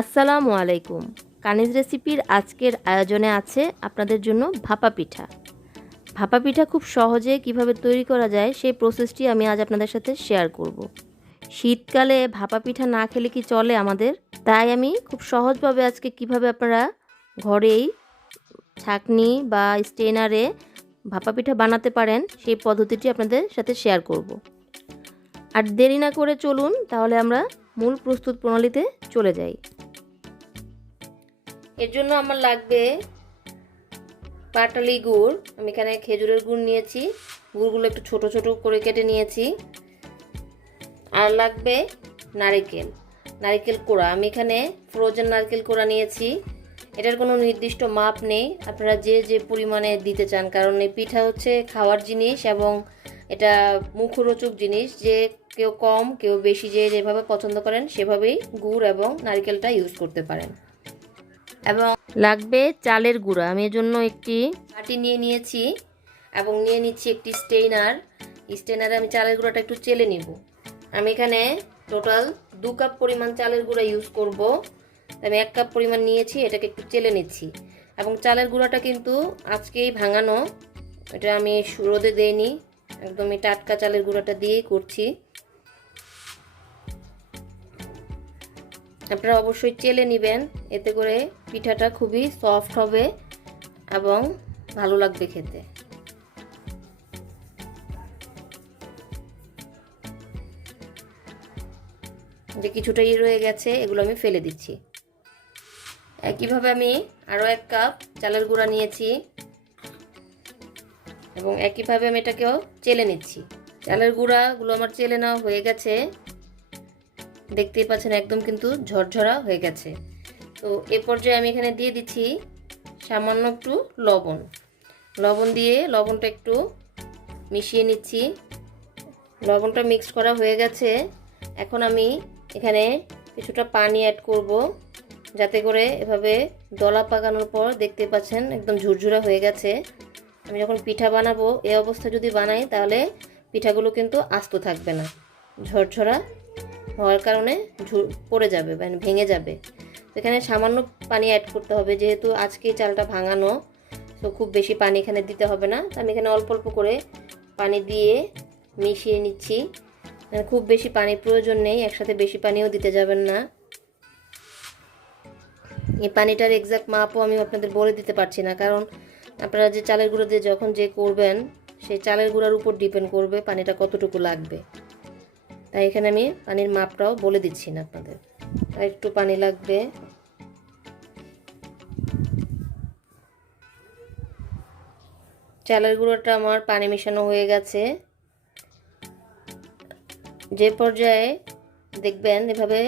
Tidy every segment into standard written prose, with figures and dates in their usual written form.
আসসালামু আলাইকুম। কানিজ রেসিপির আজকের আয়োজনে আছে আপনাদের জন্য ভাপা পিঠা। ভাপা পিঠা খুব সহজে কিভাবে তৈরি করা যায় সেই প্রসেসটি আমি আজ আপনাদের সাথে শেয়ার করব। শীতকালে ভাপা পিঠা না খেলে কি চলে আমাদের? তাই আমি খুব সহজভাবে আজকে কিভাবে আপনারা ঘরেই ছাঁকনি বা স্টেনারে ভাপা পিঠা বানাতে পারেন সেই পদ্ধতিটি আপনাদের সাথে শেয়ার করব। আর দেরি না করে চলুন তাহলে আমরা মূল প্রস্তুত প্রণালীতে চলে যাই। এর জন্য আমার লাগবে পাটালি গুড়। আমি এখানে খেজুরের গুড় নিয়েছি, গুড়গুলো একটু ছোট ছোট করে কেটে নিয়েছি। আর লাগবে নারকেল কোড়া। আমি এখানে ফ্রোজেন নারকেল কোড়া নিয়েছি। এটার কোনো নির্দিষ্ট মাপ নেই, আপনারা যে যে পরিমাণে দিতে চান, কারণ এই পিঠা হচ্ছে খাওয়ার জিনিস এবং এটা মুখরোচক জিনিস। যে কেউ কম কেউ বেশি যে যেভাবে পছন্দ করেন সেভাবেই গুড় এবং নারকেলটা ইউজ করতে পারেন। এবং লাগবে চালের গুঁড়া। আমি এর জন্য একটি বাটি নিয়ে নিয়েছি এবং নিয়ে নিচ্ছি একটি স্টেনারে আমি চালের গুঁড়াটা একটু চেলে নিব। আমি এখানে টোটাল 2 কাপ পরিমাণ চালের গুঁড়া ইউজ করব। আমি 1 কাপ পরিমাণ নিয়েছি, এটাকে একটু চেলে নিচ্ছি। এবং চালের গুঁড়াটা কিন্তু আজকেই ভাঙানো, এটা আমি রোদে দেইনি, একদমই টাটকা চালের গুঁড়াটা দিয়েই করছি। আপনারা অবশ্যই চেলে নেবেন, এতে করে পিঠাটা খুবই সফট হবে এবং ভালো লাগবে খেতে। যে কিছুটাই রয়ে গেছে এগুলো আমি ফেলে দিচ্ছি। একইভাবে আমি আরও 1 কাপ চালের গুঁড়া নিয়েছি এবং একইভাবে আমি এটাকেও চেলে নিচ্ছি। চালের গুঁড়াগুলো আমার চেলে নেওয়া হয়ে গেছে, দেখতেই পাচ্ছেন একদম কিন্তু ঝরঝরা হয়ে গেছে। তো এ পর্যায়ে আমি এখানে দিয়ে দিচ্ছি সামান্য একটু লবণ দিয়ে লবণটা একটু মিশিয়ে নিচ্ছি। লবণটা মিক্স করা হয়ে গেছে। এখন আমি এখানে কিছুটা পানি অ্যাড করব, যাতে করে এভাবে দলা পাকানোর পর দেখতে পাচ্ছেন একদম ঝুরঝুরা হয়ে গেছে। আমি যখন পিঠা বানাবো এই অবস্থা যদি বানাই তাহলে পিঠাগুলো কিন্তু আস্ত থাকবে না, ঝরঝরা হওয়ার কারণে পড়ে যাবে, মানে ভেঙে যাবে। এখানে সামান্য পানি অ্যাড করতে হবে, যেহেতু আজকে চালটা ভাঙানো, তো খুব বেশি পানি এখানে দিতে হবে না। আমি এখানে অল্প অল্প করে পানি দিয়ে মিশিয়ে নিচ্ছি। খুব বেশি পানির প্রয়োজন নেই, একসাথে বেশি পানিও দিতে যাবেন না। এই পানিটার এক্সাক্ট মাপও আমি আপনাদের বলে দিতে পারছি না, কারণ আপনারা যে চালের গুঁড়ো দিয়ে যখন যে করবেন সেই চালের গুঁড়ার উপর ডিপেন্ড করবে পানিটা কতটুকু লাগবে। তাই এখানে আমি পানির মাপটাও বলে দিচ্ছি না আপনাদের। আর একটু পানি লাগবে। চালের গুঁড়োটা আমার পানি মেশানো হয়ে গেছে। যে পর্যায়ে দেখবেন এভাবে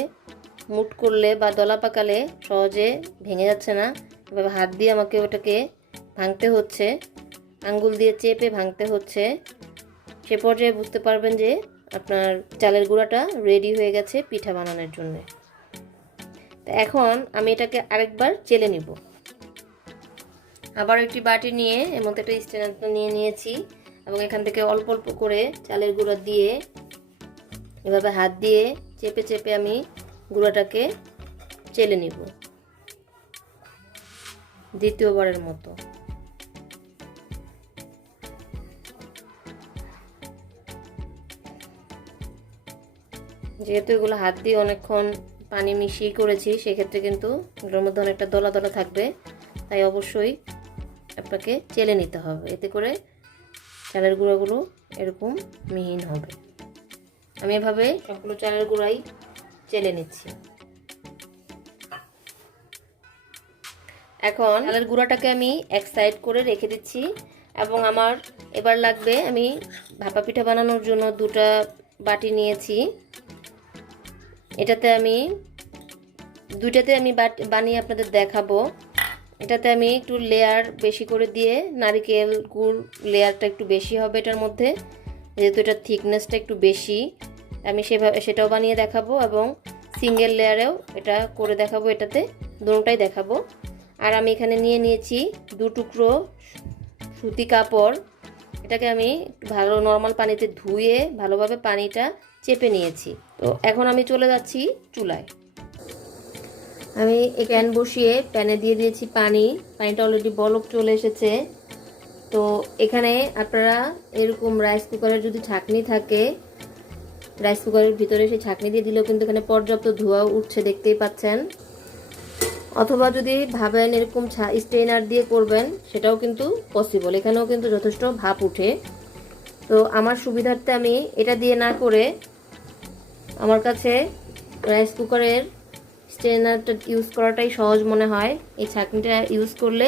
মুট করলে বা দলা পাকালে সহজে ভেঙে যাচ্ছে না, এভাবে হাত দিয়ে আমাকে ওটাকে ভাঙতে হচ্ছে, আঙ্গুল দিয়ে চেপে ভাঙতে হচ্ছে। সে পর্যায়ে বুঝতে পারবেন যে আপনার চালের গুঁড়াটা রেডি হয়ে গেছে পিঠা বানানোর জন্য। তো এখন আমি এটাকে আরেকবার চেলে নিব। আবার একটি বাটি নিয়ে এর মধ্যে একটা স্ট্যান্ড নিয়ে নিয়েছি এবং এখান থেকে অল্প অল্প করে চালের গুঁড়া দিয়ে এভাবে হাত দিয়ে চেপে চেপে আমি গুঁড়াটাকে চেলে নিব দ্বিতীয়বারের মতো। যেহেতু এগুলো হাত দিয়ে অনেকক্ষণ পানি মিশিয়ে করেছি, সেক্ষেত্রে কিন্তু এগুলোর মধ্যে অনেকটা দলা দলা থাকবে, তাই অবশ্যই আপনাকে চেলে নিতে হবে, এতে করে চালের গুঁড়াগুলো এরকম মিহিন হবে। আমি এভাবে সবগুলো চালের গুঁড়াই চেলে নিচ্ছি। এখন চালের গুঁড়াটাকে আমি এক সাইড করে রেখে দিচ্ছি এবং আমার এবার লাগবে, আমি ভাপা পিঠা বানানোর জন্য 2টা বাটি নিয়েছি। এটাতে আমি 2টাতে আমি বানিয়ে আপনাদের দেখাবো। এটাতে আমি একটু লেয়ার বেশি করে দিয়ে, নারকেল গুড় লেয়ারটা একটু বেশি হবে এটার মধ্যে, যেহেতু এটার থিকনেসটা একটু বেশি। আমি সেটাও বানিয়ে দেখাবো এবং সিঙ্গেল লেয়ারেও এটা করে দেখাবো, এটাতে দুটোটাই দেখাবো। আর আমি এখানে নিয়ে নিয়েছি 2 টুকরো সুতি কাপড়। এটাকে আমি ভালো নর্মাল পানিতে ধুয়ে ভালোভাবে পানিটা চেপে নিয়েছি। তো এখন আমি চলে যাচ্ছি চুলায়। আমি এই প্যান বসিয়ে প্যানে দিয়ে দিয়েছি পানি। পানিটা অলরেডি বলক চলে এসেছে। তো এখানে আপনারা এরকম রাইস কুকারের যদি ছাঁকনি থাকে, রাইস কুকারের ভিতরে সেই ছাঁকনি দিয়ে দিলেও কিন্তু এখানে পর্যাপ্ত ধোঁয়া উঠছে, দেখতেই পাচ্ছেন। অথবা যদি ভাবেন এরকম স্ট্রেনার দিয়ে করবেন, সেটাও কিন্তু পসিবল, এখানেও কিন্তু যথেষ্ট ভাপ উঠে। তো আমার সুবিধার্থে আমি এটা দিয়ে না করে আমার কাছে রাইস কুকারের স্ট্রেনারটা ইউজ করাটাই সহজ মনে হয়। এই ছাঁকনিটা ইউজ করলে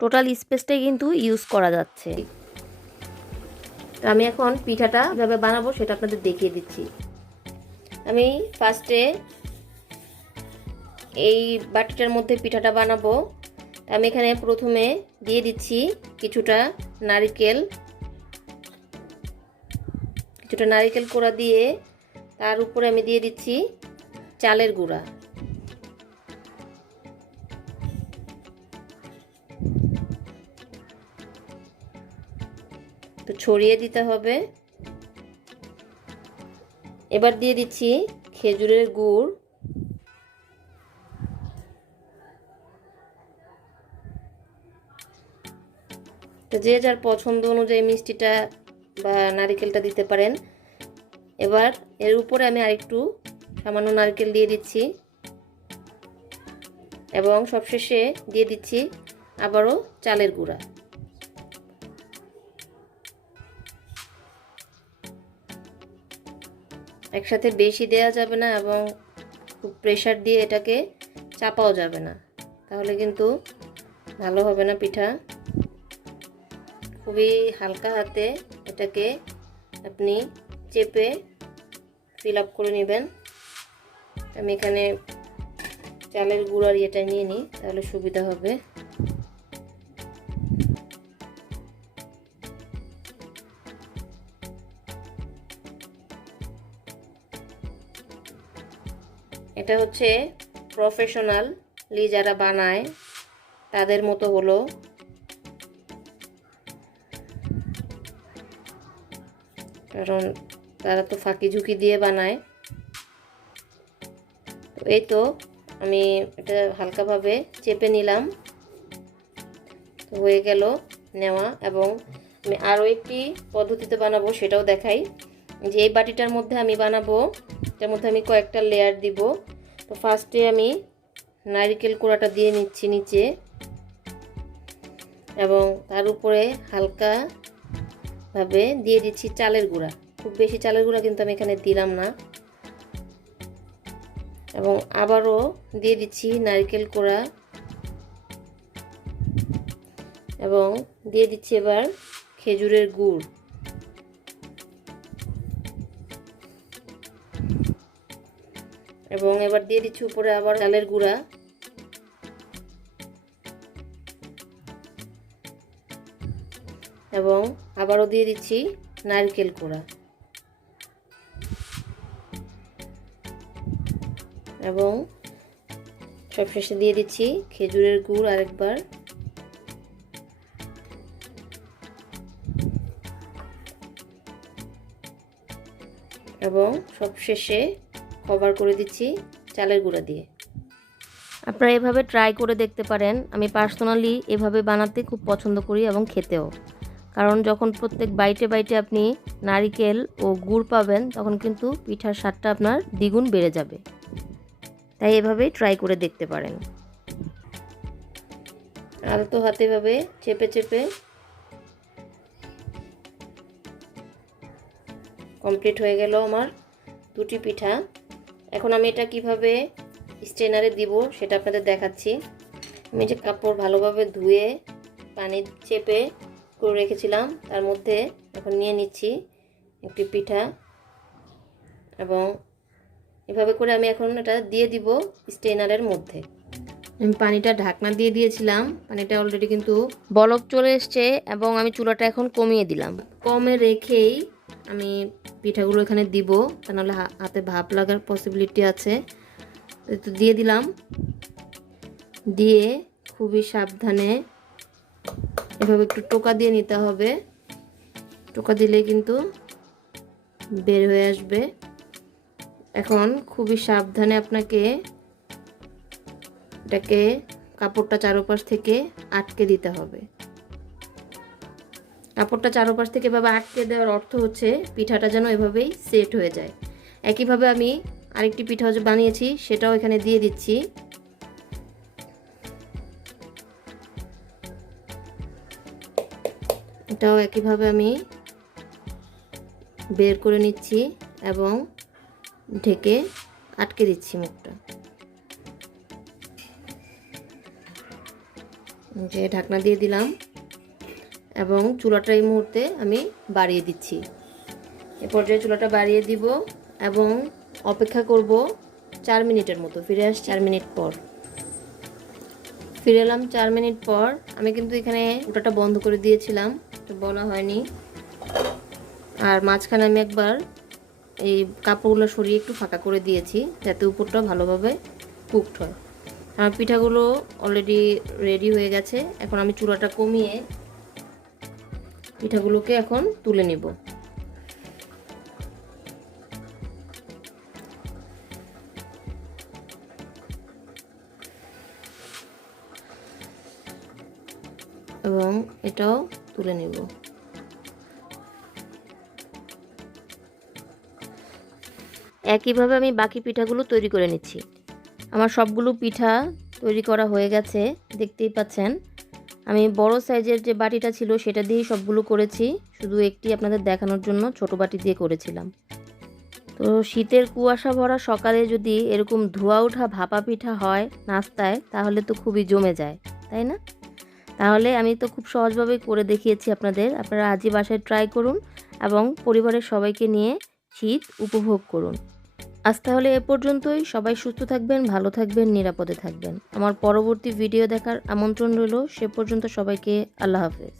টোটাল স্পেসটাই কিন্তু ইউজ করা যাচ্ছে। তো আমি এখন পিঠাটা কিভাবে বানাবো সেটা আপনাদের দেখিয়ে দিচ্ছি। আমি ফার্স্টে এই বাটিটার মধ্যে পিঠাটা বানাবো। আমি এখানে প্রথমে দিয়ে দিচ্ছি কিছুটা নারকেল কোড়া দিয়ে তার উপরে আমি দিয়ে দিচ্ছি চালের গুঁড়া। তো ছড়িয়ে দিতে হবে। এবার দিয়ে দিচ্ছি খেজুরের গুড়। তো যে যার পছন্দ অনুযায়ী মিষ্টিটা বা নারকেলটা দিতে পারেন। এবার এর উপরে আমি আরেকটু সামান্য নারকেল দিয়ে দিচ্ছি এবং সবশেষে দিয়ে দিচ্ছি আবারও চালের গুঁড়া। একসাথে বেশি দেওয়া যাবে না এবং খুব প্রেসার দিয়ে এটাকে চাপাও যাবে না, তাহলে কিন্তু ভালো হবে না পিঠা। খুবই হালকা হাতে এটাকে আপনি চেপে ফিল আপ করে নেবেন। আমি এখানে চালের গুঁড়ার এটা নিয়ে নিই, তাহলে সুবিধা হবে। এটা হচ্ছে প্রফেশনালি যারা বানায় তাদের মতো হলো। কারণ তারা তো ফাঁকি ঝুঁকি দিয়ে বানায়। তো এই তো আমি এটা হালকাভাবে চেপে নিলাম, তো হয়ে গেল নেওয়া। এবং আমি আরও একটি পদ্ধতিতে বানাবো, সেটাও দেখাই। যে এই বাটিটার মধ্যে আমি বানাবো, এটার মধ্যে আমি কয়েকটা লেয়ার দিব। তো ফার্স্টে আমি নারকেল কোড়াটা দিয়ে নিচ্ছি নিচে এবং তার উপরে হালকাভাবে দিয়ে দিচ্ছি চালের গুঁড়া। খুব বেশি চালের গুঁড়া কিন্তু আমি এখানে দিলাম না। এবং আবারও দিয়ে দিচ্ছি নারকেল কোড়া এবং দিয়ে দিচ্ছি এবার খেজুরের গুড়। এবং এবার দিয়ে দিচ্ছি উপরে আবার চালের গুঁড়া এবং আবারও দিয়ে দিচ্ছি নারকেল কোড়া এবং সবশেষে দিয়ে দিচ্ছি খেজুরের গুড় আরেকবার। এবং সবশেষে কভার করে দিচ্ছি চালের গুঁড়া দিয়ে। আপনারা এভাবে ট্রাই করে দেখতে পারেন। আমি পার্সোনালি এভাবে বানাতে খুব পছন্দ করি এবং খেতেও। কারণ যখন প্রত্যেক বাইটে বাইটে আপনি নারকেল ও গুড় পাবেন, তখন কিন্তু পিঠার স্বাদটা আপনার দ্বিগুণ বেড়ে যাবে। তাই এভাবেই ট্রাই করে দেখতে পারেন। আলতো হাতে এভাবে চেপে চেপে কমপ্লিট হয়ে গেল আমার দুটি পিঠা। এখন আমি এটা কিভাবে স্ট্রেনারে দিব সেটা আপনাদের দেখাচ্ছি। আমি যে কাপড় ভালোভাবে ধুয়ে পানি চেপে করে রেখেছিলাম, তার মধ্যে এখন নিয়ে নিচ্ছি একটি পিঠা এবং এভাবে করে আমি এখন এটা দিয়ে দিব স্ট্রেনারের মধ্যে। আমি পানিটা ঢাকনা দিয়ে দিয়েছিলাম, পানিটা অলরেডি কিন্তু বলক চলে এসছে এবং আমি চুলাটা এখন কমিয়ে দিলাম। কমে রেখেই আমি পিঠাগুলো এখানে দিব, তা নাহলে হাতে ভাপ লাগার পসিবিলিটি আছে। তো দিয়ে দিলাম, দিয়ে খুবই সাবধানে এভাবে একটু টোকা দিয়ে নিতে হবে। টোকা দিলে কিন্তু বের হয়ে আসবে। এখন খুবই সাবধানে আপনাকে এটাকে কাপড়টা চারপাশ থেকে আটকে দিতে হবে। কাপড়টা চারপাশ থেকে এভাবে আটকে দেওয়ার অর্থ হচ্ছে পিঠাটা যেন এভাবেই সেট হয়ে যায়। একইভাবে আমি আরেকটি পিঠা যে বানিয়েছি সেটাও এখানে দিয়ে দিচ্ছি। এটাও একইভাবে আমি বের করে নিচ্ছি এবং ঢেকে আটকে দিচ্ছি মুখটা। যে ঢাকনা দিয়ে দিলাম এবং চুলাটা এই মুহূর্তে আমি বাড়িয়ে দিচ্ছি। এ পর্যায়ে চুলাটা বাড়িয়ে দিব এবং অপেক্ষা করব 4 মিনিটের মতো। ফিরে আসছি 4 মিনিট পর। ফিরে এলাম 4 মিনিট পর। আমি কিন্তু এখানে চুলাটা বন্ধ করে দিয়েছিলাম, তো বলা হয়নি। আর মাঝখানে আমি একবার এই কাপড়গুলো সরিয়ে একটু ফাঁকা করে দিয়েছি যাতে উপরটা ভালোভাবে কুকড হয়। আমার পিঠাগুলো অলরেডি রেডি হয়ে গেছে। এখন আমি চুলাটা কমিয়ে পিঠাগুলোকে এখন তুলে নিব। এবং এটাও তুলে নিব। একইভাবে আমি বাকি পিঠাগুলো তৈরি করে নিচ্ছি। আমার সবগুলো পিঠা তৈরি করা হয়ে গেছে, দেখতেই পাচ্ছেন। আমি বড় সাইজের যে বাটিটা ছিল সেটা দিয়েই সবগুলো করেছি, শুধু একটি আপনাদের দেখানোর জন্য ছোট বাটি দিয়ে করেছিলাম। তো শীতের কুয়াশা ভরা সকালে যদি এরকম ধোয়া ওঠা ভাপা পিঠা হয় নাস্তায়, তাহলে তো খুবই জমে যায়, তাই না? তাহলে আমি তো খুব সহজভাবেই করে দেখিয়েছি আপনাদের। আপনারা আজই বাসায় ট্রাই করুন এবং পরিবারের সবাইকে নিয়ে শীত উপভোগ করুন। আজ তাহলে এ পর্যন্তই। সবাই সুস্থ থাকবেন, ভালো থাকবেন, নিরাপদে থাকবেন। আমার পরবর্তী ভিডিও দেখার আমন্ত্রণ রইল। সে পর্যন্ত সবাইকে আল্লাহ হাফেজ।